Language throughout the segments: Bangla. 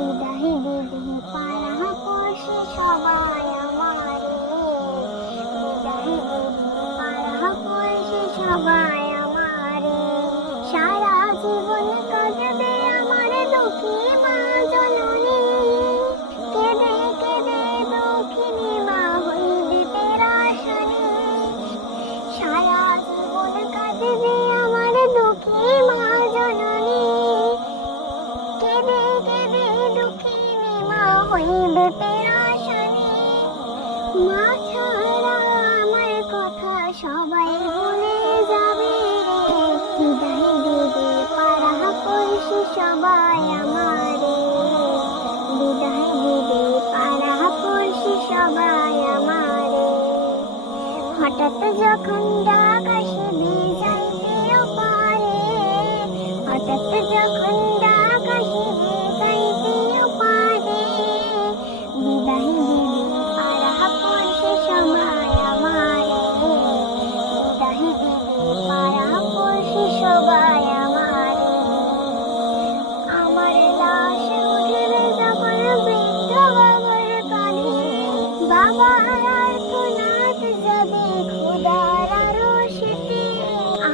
বিদাহি দিবে পাড়া পড়শি সবাই আমারে। বিদাহি দিবে পাড়া পড়শি সবাই আমারে। সারা জীবন কাঁদবে আমার দুঃখী মা জননী। কেঁদে কেঁদে দুঃখিনী মা হইবে সারা জীবন কাঁদবে আমার দুঃখী মা জননী। কেঁদে কেঁদে হইবে পেরাশানি। মা ছাড়া আমার কথা সবাই ভুলে যাবে বিদায় দেবে পাড়া পড়শি সবাই আমারে। বিদায় দেবে পড়শি সবাই হঠাৎ যখন ডাক আসবে যাইতেও পারে। হঠাৎ যখন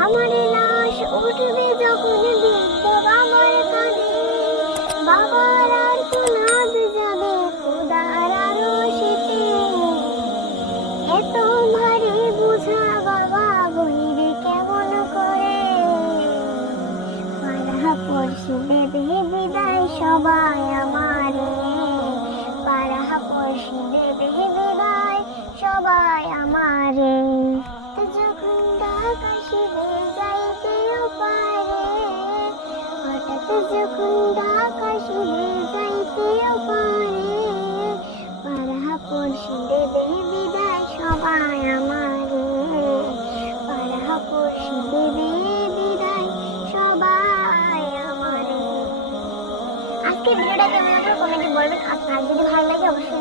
আমার লাশ উঠবে বাবা কেমন করে? বিদায় সবাই আমারে। পাড়া পড়শি দেবে আমারে। যখন ডাক আসিবে যাইতেও পারে, হঠাৎ যখন ডাক আসিবে যাইতেও পারে, পাড়া পড়শি দেবে বিদায় সবাই আমারে। পাড়া পড়শি দেবে বিদায় সবাই আমারে। আজকে ভিডিওটা কেমন লাগল? কমেন্টে বলবেন। আর যদি ভালো লাগে, অবশ্যই